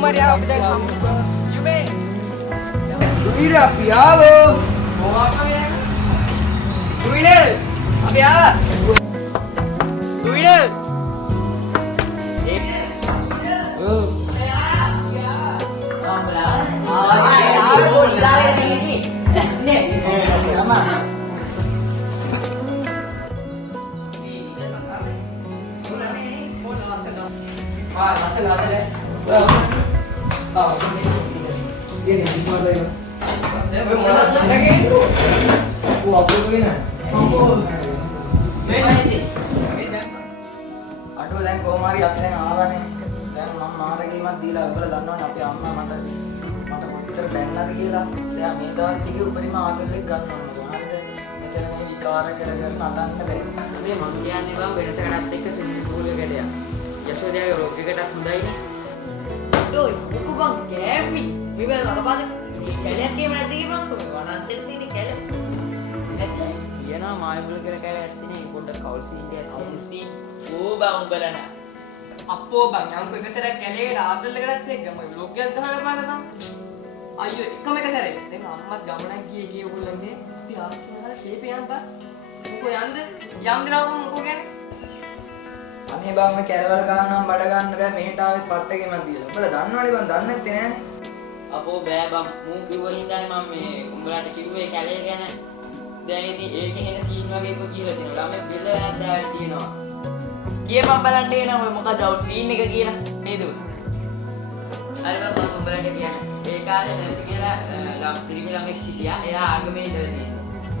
Umari apa dah kamu? Yume. Duira pialo. Mau apa ya? Duira. Apa ya? Duira. අඩුව දැන් කොහොම හරි අපි දැන් ආවනේ. දැන් මම මාර්ගීමක් දීලා ඔයගොල්ලෝ දන්නවනේ අපේ අම්මා මට කොච්චර බැන්නද කියලා. එයා මේ දවස් ටිකේ උපරිම ආතල්ලෙක් ගන්න ඕනේ. හරිද? මෙතන මේ විකාර කරගෙන නටන්න බෑ. මේ මං කියන්නේ බං වෙනසකටත් එක්ක ස්විමින් පූල් එකටයක්. යශෝදයාගේ රොග් එකටත් හොඳයිනේ. Doi, buku bang, kemi. Bibel apa bang? Kalian kemi nanti bang, nanti ini kalian. කියනවා මායිබල් කියලා කැලයක් තියෙන පොඩ්ඩක් කවුල් සීන් එකක් Mesti, bang belana. අපෝ බං යන්කෝ එක සැරයක් කැලේකට ආතල් එකටත් එක්ක මම බ්ලොග් එකක් ගහලා බලන්න බං අයියෝ එකම එක සැරේ දැන් අම්මත් ගමනක් ගියේ උගලන්නේ අපි ආශ්‍රයලා ෂේප් යන්න බං මොකෝ යන්ද නෝකෝ මොකෝ කියන්නේ අනේ බං ඔය කැලවල ගහනම් බඩ ගන්න බෑ මෙහෙට ආවෙත් පට්ටකෙම දීලා. උඹලා දන්නවනේ බං දන්නේ නැත්තේ නෑනේ. අපෝ බෑ බං මූ කිව්ව හින්දායි මම මේ උඹලාට කිව්වේ කැලේ ගැන. දැන් ඉතින් ඒකේ හෙන සීන් වගේ එකක් කියලා තියෙනවා. ළමයි බෙල්ල වැද්දාගෙන තියෙනවා. Kiam balan dia nama muka daun sini ke kira itu. හරි බං මම උඹලාට කියන්නේ ඒ කාලේ නැසි කියලා පිරිමි ළමෙක් හිටියා. එයා ආගමේ ඉඳලා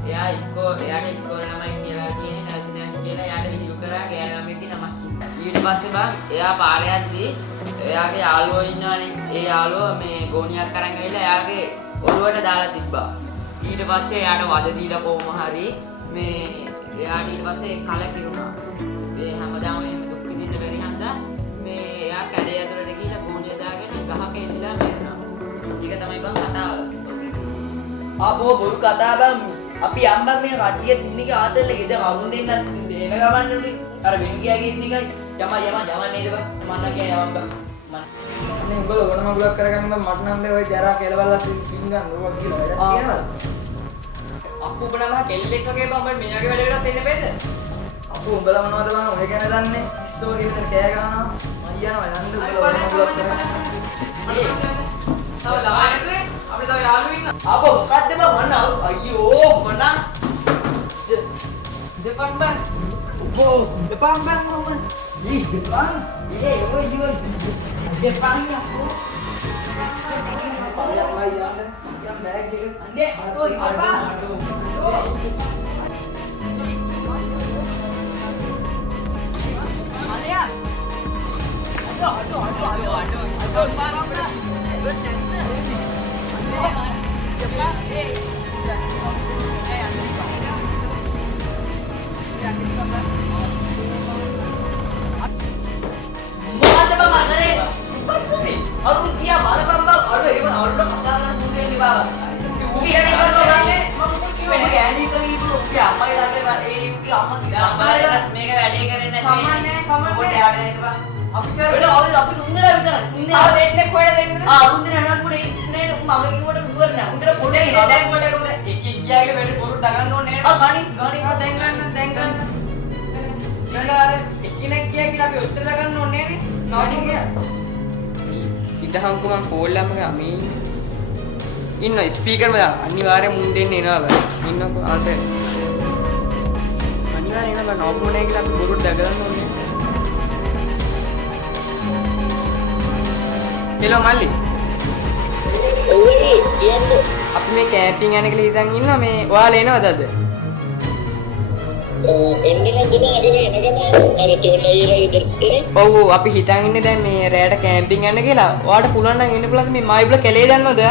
එයාට ඉස්කෝලේ ළමයි කියලා කියන්නේ නැසි කියලා එයාට විහිළු කරා ගෑනු ළමෙක්ගේ නමක් හින්දා. ඊට පස්සේ බං එයා පාරේ යද්දී එයාගේ යාළුවෝ ඉන්නවනේ. ඒ යාළුවෝ මේ ගෝණියක් අරන් ඇවිල්ලා එයාගේ ඔළුවට දාලා තිබ්බා. ඊට පස්සේ එයාට වද දීලා කොහොම හරි මේ එයාට ඊට පස්සේ කලකිරුණා. මේ හැමදාම එහෙම දුක් විඳින්න බැරි හන්දා මේ එයා කැලේ ඇතුළට ගිහිල්ලා ගෝණිය දාගෙන ගහක ඉඳලා මැරුණා. ඒක තමයි බං කතාව. Apa baru kata bang, api ambang මේ කට්ටිය ඉන්නේ ආතල්ලේ ගෙද කවුරුන් දෙන්නත් එන ගමන් උනේ අර වෙන්ගියාගේ ඉන්න එකයි යම නේද බං මන්න කියන යමන් බං මන්න අනේ උඹලා ඕනම ගුලක් කරගන්න මට නම් දේ ඔය ජරා කෙලවල්ලා පින් ගන්න ඕවා කියලා වැඩක් තියනවද? අප්පු උඹනම කෙල්ලෙක් වගේ බං මේ වගේ වැඩකටත් එන්න බෑද අපෝ උඹලා මොනවද බං ඔය ගැන දන්නේ? ස්ටෝරි විතර කෑ ගන්නවා. මම යනවා යන්න උඹලා ඕනම ගුලක් කරගන්න. තව ළමයි නැතුනේ අපිට තව යාළුවෝ ඉන්නවා apa මොකද්ද බං මන්න අයියෝ මන්න දෙපන් බං depan bang mau kan depan ඊයේ ඔය depan ya bro අය අය යන්න යම් බෑග් එක ande oh apa oh Maria aduh Mukha ba magare? Bagus nih. Aduh dia bala bang. Aduh ini mana orang masalah punya ini bang. Ubi ini kan orang. Ini gani ke itu. Ubi apa yang lagi bang? Ubi apa sih? දැන් අප්පලා මේක වැඩේ කරන්නේ නැති Oh dia ada ini bang. අපි කර Udah awal aku tunggu dah bener. Ini ආව දෙන්නේ කොහෙද දෙන්නද ah tunggu dah nak udah ini mama ini udah dua dah. Udah boleh ini. දැන් කොහෙද කොහෙද එක ගියාගේ වැඩ පොරු දගන්න ඕනේ Ah gani දැන් ගන්න ඊගාර එකිනෙක ගියා කියලා අපි උත්තර දගන්න ඕනේ නේ නෝටි ගියා ඉදහන්කෝ මං කෝල් එකම මේ ඉන්න ස්පීකර් වල අනිවාර්යෙන් මුන් දෙන්න එනවා බෑ ඉන්නකෝ ආසෙ අනිවාර්යෙන් එනවා නෝපුනේ කියලා අපි බොරු දගන්න ඕනේ හෙලෝ මල්ලි ඔය කියන්නේ අපි මේ කැම්පින් යන කියලා හිතන් ඉන්නවා මේ ඔයාලා එනවද අද එන්නේ නම් අපි මේ එන ගමන් අර තෝල්ලා ඉරලා ඉදරේ ඔව් අපි හිතන් ඉන්නේ දැන් මේ රැයට කැම්පින් යන්න කියලා. ඔයාලට පුළුවන් නම් එන්න පුළුවන් මේ මයිබ්ල කැලේ දන්නවද?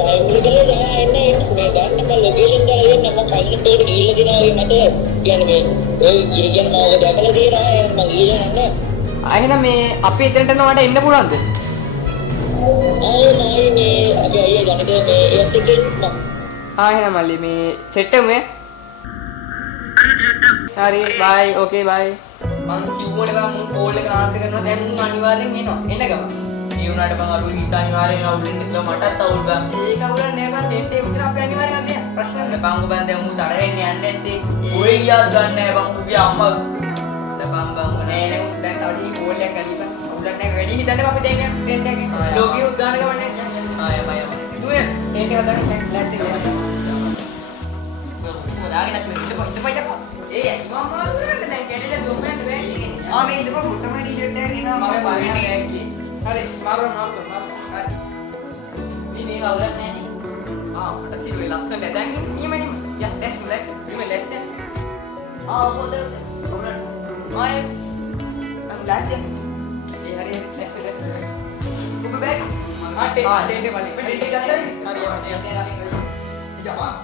මයිබ්ල කැලේ දැන් එන්නේ මේ ගන්න මම ලොකේෂන් දාලා දෙන්න මම කලින් දෙන්න ගිහිල්ලා දෙනවා වගේ මට කියන්නේ මේ ඔය ඉරියන් මම ඔය දැකලා තියෙනවා මම ගිහිල්ලා යන්නේ. එහෙනම් මේ අපි එතනට යනවාට එන්න පුළුවන්ද? මේ අපි අයියා ගණිත මේ ඒත් එක්ක ඉන්නවා. එහෙනම් මල්ලි මේ සෙට් එකම හරි බයි ඕකේ බයි මං කිව්වනේ බං මුන් කෝල් එක ආන්සර් කරනවා දැන් මුන් අනිවාර්යෙන් එනවා එන්න ගම ඒ වුණාට බං අරුල් හිත අනිවාර්යෙන් අවුල් වෙන්න මටත් අවුල් බං. ඒක අවුලක් නෑ බං ටෙන්ට් එක විතර අපි අනිවාර්යෙන් අදියා ප්‍රශ්න නෑ බං බං දැන් මු තරහෙන් යන්නේ නැත්තේ. ඔය ඊයක් ගන්න නෑ බං උගේ අම්මා. බං නෑ නෑ දැන් තව ටික කෝල් එකක් ගනිපන් අවුලක් නෑ වැඩි හිතන්නේ අපි දැන් ටෙන්ට් එකේ ලෝකෙ උද්ඝාටන ගමන්නේ ආයම දුවේ ටෙන්ට් එක හදන්න ලැස්ති දාගෙන ඉන්න ඒ මම මාරුවෙන්න දැන් කැලේට දුම්මෙන්ද වෙන්නේ මේ ඉතපො මුට්ටම ටී-ෂර්ට් එකක් ගෙනා මගේ පාගෙන ගෑක්කේ හරි මාරු හරි මේ අවුලක් නැහැ මට සිරුවේ ලස්සනට දැන් නියමනේ යා ලැස්ති විම ලැස්ති හොඳ මාය මම ලෑස්ති ඒ හරි ලැස්ති ඔබ බෑග් ටෙන්ට් බලන්න ටෙන්ට් එක ගත්තද? හරි යපා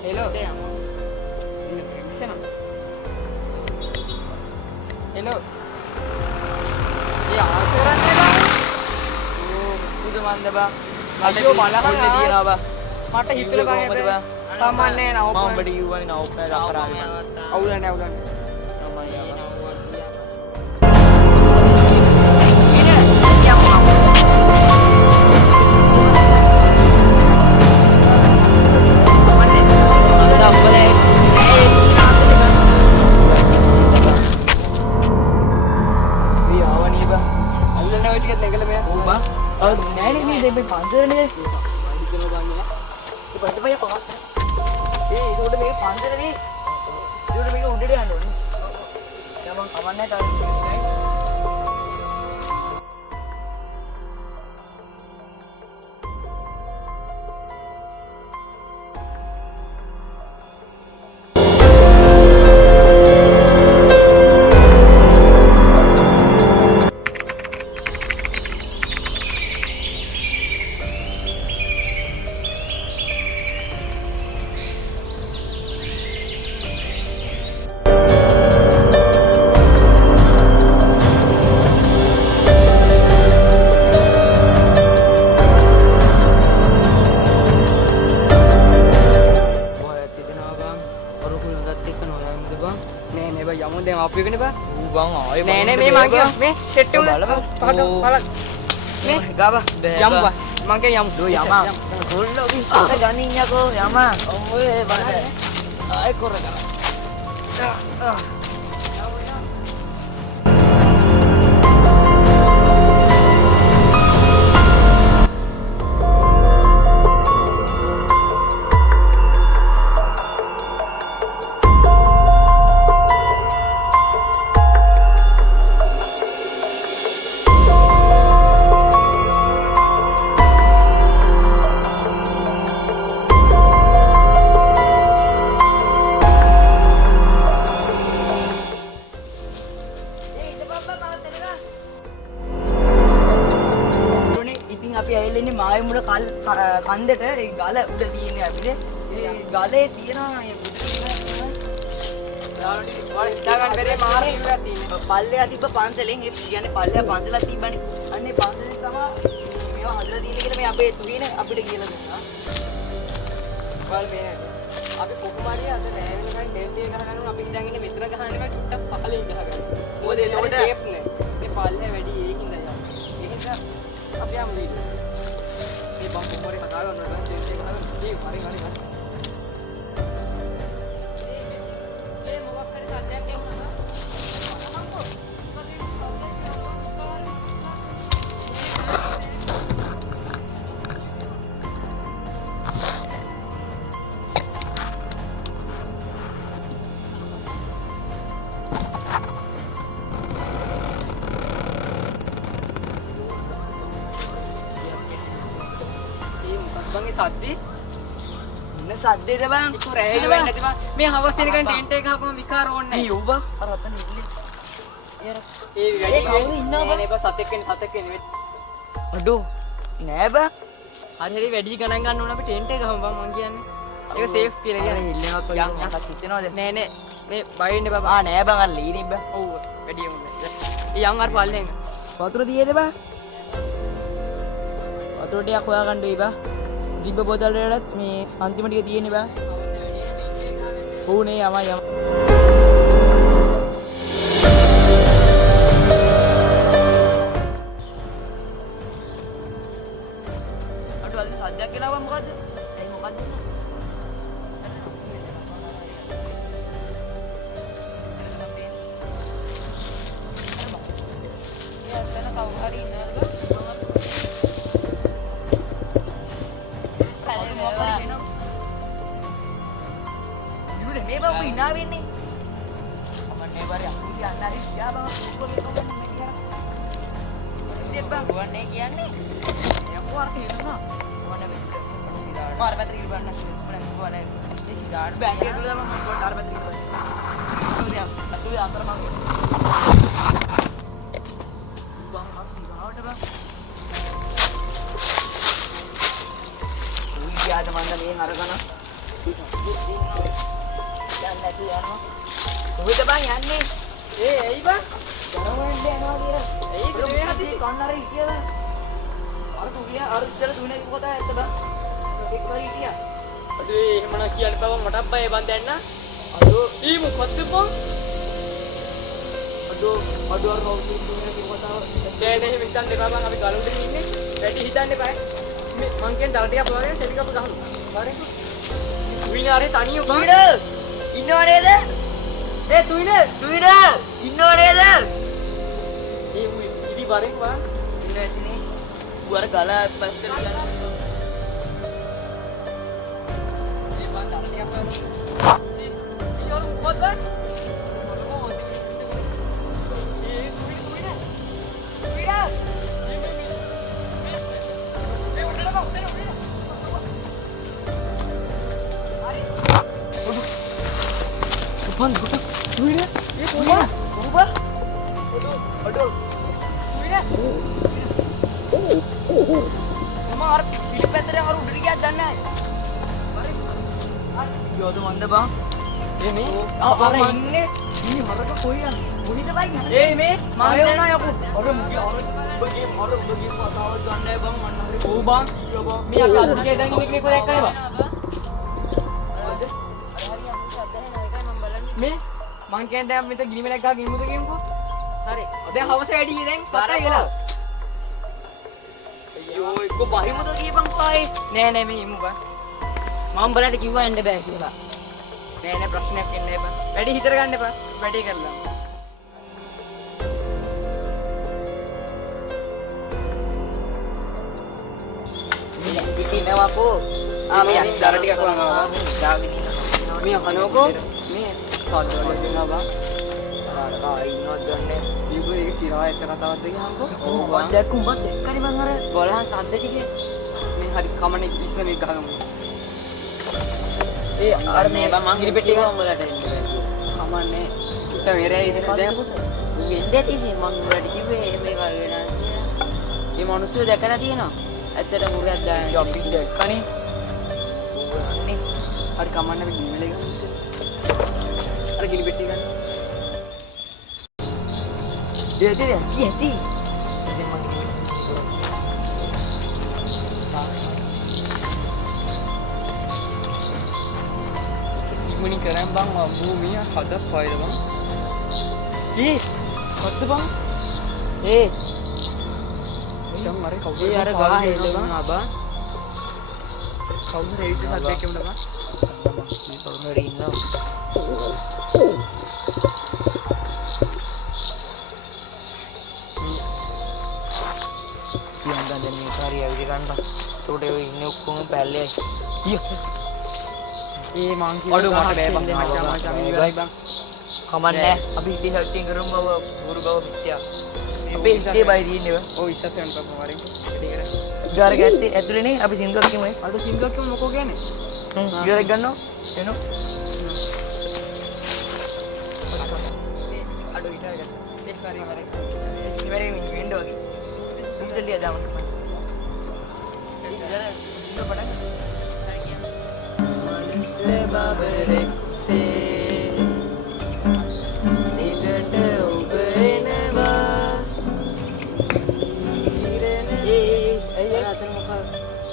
Hello. Hello. Ya, sekarang ni bang. පුද මන්ද බං. අයියෝ බලහන් තියෙනවා බං. මට හිතුණ බං හැබැයි තමන්නේ නෑ මම නවපන්. ඔබට කිව්වනේ නවපෑ අපරාධ. අවුල නෑ අවුල නෑ. නෑනේ මේ දෙබේ පන්සරනේ. ඒ පොඩ්ඩ පය පහක්. ඒකට මේ පන්සරනේ. ඒකට මේක උඩට යන්න ඕනේ. දැන් මම කවන්නේ නැහැ. අපි වෙන්නේ බා ඌ බං ආයේ නෑ නෑ මේ මං කියව මේ සෙට් එක බලපන්. පහක මේ ගාව යමු බා මං කිය යමු දෝ යමා කොල්ලෝ විස්ත ගනින්නකෝ යමා ඔය බලන්න ආයේ කරගන්න අපි ඇවිල්ලා ඉන්නේ මායි මුල කන්දට ඒ ගල උඩ තියෙන්නේ අපිට ඒ ගලේ තියෙනවා මේ ඔයාලා හිතා ගන්න බැරේ මාර ඉවරක් තියෙන්නේ පල්ලෙහා තිබ්බ පන්සලෙන් ඒ කියන්නේ පල්ලෙහා පන්සලක් තිබ්බනේ අන්නේ පන්සලෙන් තමයි මේවා හදලා තියෙන්නේ කියලා මේ අපේ තුවින අපිට කියලා දුන්නා බල මේ අපි කොහොම හරි අද රෑ වෙනකන් ඩෙන්ට් එක ගහගන්න අපි හිතන් ඉන්නේ මෙතන ගහන්න බෑ ටුට්ටක් පහලින් ගහගන්න මොකද ඒකට සේෆ් නේ මේ පල්ලෙහා වැඩි ඒකින්ද යනවා ඒකින්ද අපි යමු වීඩියෝ මේ බම් කොහොමරි කතා කරනවා නම් ඩෙන්ට් එක ගහගන්න ඒ හරි හරි හරි ඒ මොකක් හරි සද්දයක් එවුනා සද්දි නේ සද්දේද බං ඒක රැහෙලි වෙන්නේ නැති බං මේ හවස් වෙනකන් ටෙන්ට් එක ගහපුවම විකාර ඕනේ නැහැ යෝ බං අර අතන ඉන්නේ ඒ වැඩි කවුද ඉන්නව බං? නේ බං සතෙක් වෙන්නේ අඩෝ නෑ බං හරි හරි වැඩි ගණන් ගන්න ඕන අපි ටෙන්ට් එක ගහමු බං මං කියන්නේ ඒක සේෆ් කියලා කියන්නේ හිල්ලෙනවත් යන් යන්ක් හිතෙනවද නෑ නෑ මේ බය වෙන්න බබා ආ නෑ බං අර ලීනි බං ඔව් වැඩි යමු ඒ යන් අර පල්ලෙන් වතුර තියේද බං වතුර ටිකක් හොයාගන්න වෙයි බං දිබ්බ බෝතල් වලටත් මේ අන්තිම ටික තියෙන්නේ බං ඔව් නේ යම අඩෝ අද සද්දයක් එනවා මොකද්ද ඒ මොකද්ද මේ බං උඹ hina වෙන්නේ අමන්නේ බරි අපි කියන්න හරි ගියා බං කොහොමද කොහොමද මේ කියන්නේ ඉතින් බං ගුවන්නේ කියන්නේ යකෝ අර කියනවා මොන වෙන්න මාර පැත්තට ගිහින් බලන්න මොන ගුවන්නේ ඒ සිගාර් බෑග් එක තුල මම ගුවන් අර පැත්තට ගිහින් බලන්න අතුලේ අතර මම බං මම සිගාරට බං උයි ගියාද මන්ද මේ අරගෙන යන්න නැතු යනවා කොහෙද බං යන්නේ ඇයි බං ගරම වෙන්න යනවා කියලා ඇයි මේ හදිසි කන්නර හිටියද අර තුගිය අර ඉස්සර තුනේ කොහොමද ඇත්ත බං ඒක වරි හිටියා අදේ එහෙම නම් කියන්න බව මටත් බය බං දැන් නා අඩෝ ඊ මොකද්ද බං අඩෝ අඩෝ අර රෝල් තුනේ කොහොමද නෑ නෑ එහෙම හිතන්න එපා බං අපි ගලුඩේ ඉන්නේ වැඩි හිතන්න එපා මේ මං කියන්නේ තව ටිකක් පොවාගෙන සෙටි කප් ගහමු හරි විනාරේ තනියම බං ඉන්නව නේද ඒ තුයින ඉන්නව නේද ඒ ඉදි බරෙන් බං ඉන්න ඇතිනේ ඌ අර ගල පැත්තට යනවා ඒ බං තව ටිකක් බලමු ඊයෝ මොකද Bang, tuina. Ye tuina. Ubah. Aduh. Tuina. Mama ar pilih petre aru udah gaya dan naik. Yo tuh manda bang. Ini Apa ini? Ini harga koyan. Buni tuh baik. මේ Ayo na aku. Aduh mungkin orang bagi patah dan naik bang mana hari. ඕ බං Iya bang. මේ අපි අදුගේ දැන් ඉන්නේ කෙනෙක් දැක්කද බං මේ මං කියන්නේ දැන් මෙතන ගිනි මැලක් ගහ ගිනිමුද කියමුකෝ හරි දැන් හවස වැඩි දැන් පතයි වෙලා අයියෝ එක්ක බහිමුද කියපන් පායි. නෑ නෑ මේ ඉමු බං මම උඹලට කිව්වා එන්න බෑ කියලා නෑ නෑ ප්‍රශ්නයක් එන්න එපා වැඩි හිතර ගන්න එපා වැඩි කරලා ඉන්නව අපෝ. මේ දර ටිකක් වංගා දාගෙන මේ අහනෝකෝ මේ සද්දවල දෙනවා බං ඉන්නවත් ගන්න. දීපු ඒක සිරා එක කතාවක් දෙකමකෝ මම දැක්ක උඹත් එක්කනේ මං අර බලහන් සද්ද ටිකේ මේ හරි කමනේ ඉස්සර මේක ගහගමු ඒ අර මේ මං ගිනි පෙට්ටිය ගම උඹලට කමන්නේ උට මෙරේ ඉතින් දැන් වෙන්න ඇති ඉතින් මම උඹලට කිව්වේ මේක වෙනවා කියලා. මේ මිනිස්සු දැකලා තියෙනවා. ඇත්තට මුරයක් දාන්න. අපි දැක්කනේ. අනේ හරි කමන්නේ අපි ගිනි මෙලේ ගමු අර ගිනි පෙට්ටිය ගන්න ඇති. ඉතින් මං ගිනි ඉක්මනින් කරන් බං භූමිය හද පයිද බං කොත්ත බං මචං අර කවුද අර ගහ හෙල්ලුණා බං. කවුද රේවිත සද්දයක් එමුද බං කවුරු හරි ඉන්නවා. කියන් දැන් මේ කාර්යය විදි ගන්න. ඒකට ඒ ඉන්නේ ඔක්කොම පැල්ලේ. ඒ මං කියන අඩු මට බෑ බං. මචං ඉවරයි බං කමන්නේ. අපි ඉතින් හැටින් කරමු බව පුරු බව මිත්‍යා. අපි ඉස්සේ බයි දින්නේ බං. ඔය ඉස්සසෙන් පපු වරින් පිටි කර ගාර ගැත්තේ ඇතුලේනේ අපි සින්දුවක් කියමු. අඩු සින්දුවක් කියමු මොකෝ කියන්නේ ඉවරක් ගන්නවා එනෝ අඩෝ ඊට ගන්න. ඒක හරි හරි. ඉවරේ වින්ඩෝ වගේ ඉන්ටර්ලිය දාමු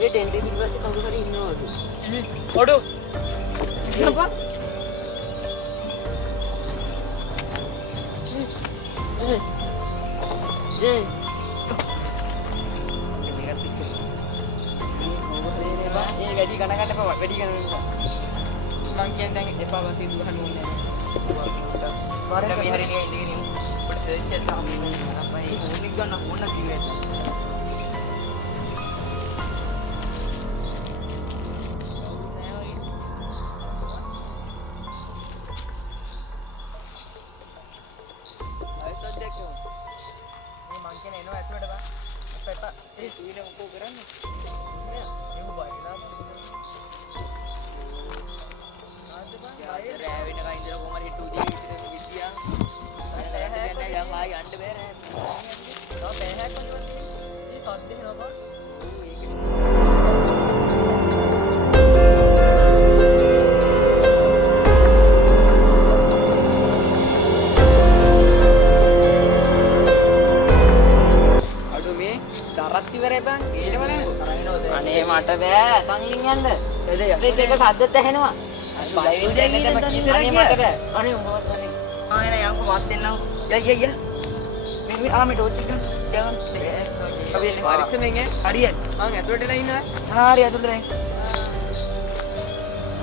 ඒ ටෙන්ටේ පිටිපස්සේ කවුරු හරි ඉන්නවා වගේ. ඔඩු කියපන්. ඒ ඒ වැඩි ගණ ගන්න එපා. වැඩි ගණ ගන්න එපා. මං කියන්නේ දැන් එපා වසින් ගහන්න ඕනේ නැහැ. වරෙන් මේ හරිය ඉඳගෙන ඉන්න අපිට සර්ච් එකක් තාම අපේ ෆෝන් එක ගන්න ඕන කිව්වේ අනේ මට බෑ තනියෙන් යන්න. ඒත් ඒක සද්දත් ඇහෙනවා. අනේ මට බෑ. අනේ උඹවත් අනේ. ආයෙ යන්කො වත් දෙන්නම් ය මේ ආමේ ටෝච් එක ගන්න අපි පරිස්සමෙන් ඈ. හරියට මං ඇතුළට එලා ඉන්නවා. හරි අතුලට දැන්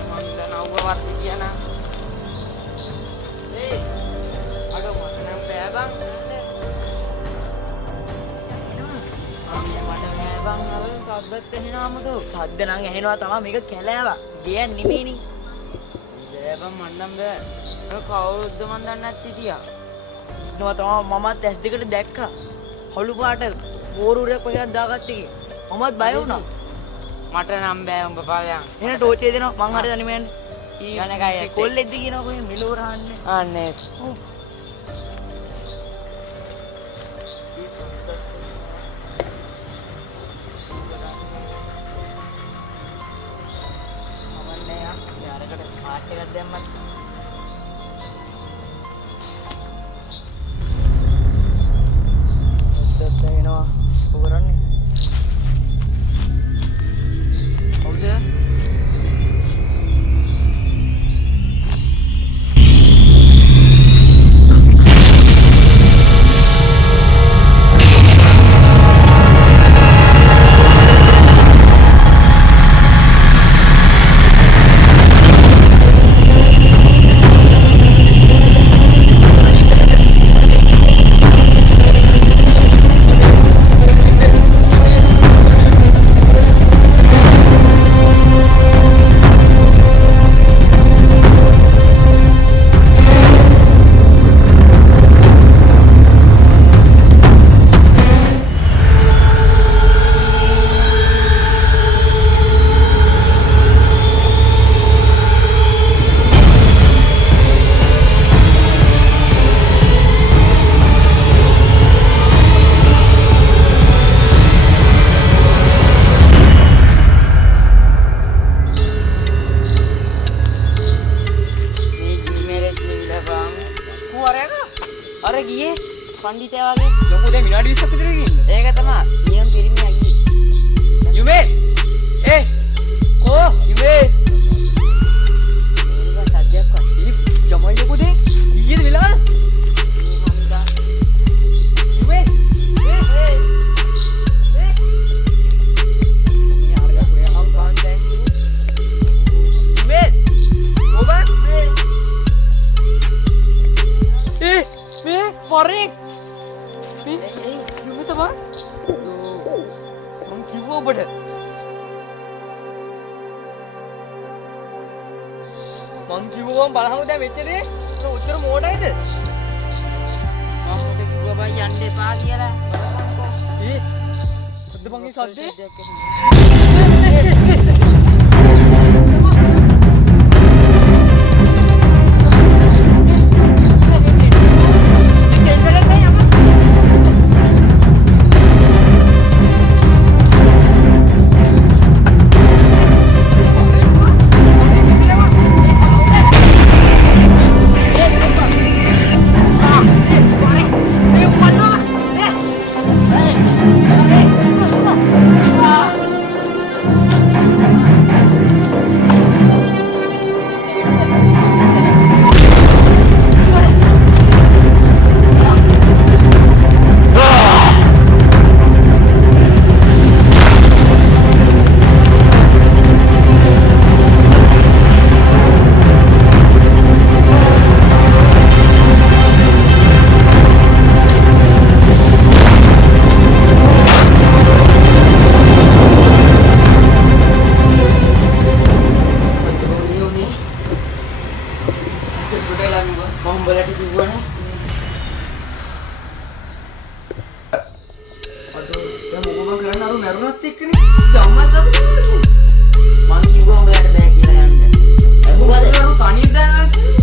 මම දනව්ව වර්ති කියන. ඒ අඩෝ මට නම් බෑ බං. බං අවල් සද්දත් ඇහෙනවමද? සද්ද නම් ඇහෙනවා තමයි මේක කැලෑවක් ගියන් නෙමෙයිනේ බෑ බං මන් නම් බෑ. ඔය කවුරුද්ද මන් දන්නේ නැති තියා. නවා තමයි මමත් ඇස් දෙකට දැක්කා හොළු පාට මෝරුරයක් වගේ දාගත්ත එකේ මමත් බය වුණා මට නම් බෑ උඹ පාලයන්. එන ටෝච් එක දෙනවා මං හරි දන්නේ මෑන් ගණ එකයි ඇත්තේ. කොල්ලෙක්ද කියනවා කොහෙන් මෙලෝ රහන්නේ අනේ ඔව් දැම්මත් ඔත්තත් එනවා මොකද කරන්නේ කවුද පණ්ඩිතයා වගේ ලොකු දැන් විනාඩි 20ක් විතර ගිහින්. ඒක තමයි නියම් පිරිමියා ගියේ. යුමේ යුමේ මේක සද්දයක් වත්. ජමයි ලොකු දෙ ඊයේද වෙලා යුමේ මේ අරගා කොයා හම් බාන් දැන් යුමේ මොබා මේ පොරේ යුමේ තමයි මං කිව්වා ඔබට මං කිව්වා බලහම දැන් වෙච්ච දේ උත්තර මොඩයිද මම උඹට කිව්වා බං යන්න එපා කියලා. මොකද්ද මං මේ සද්දේ සද්දයක් ඇහෙනවා. දරු මැරුණත් එක්කනේ ගම්මත් අපේ මං කිව්වා උඹලට බෑ කියලා යන්න. ඇහුවද? දරු තනියෙන් දානවා.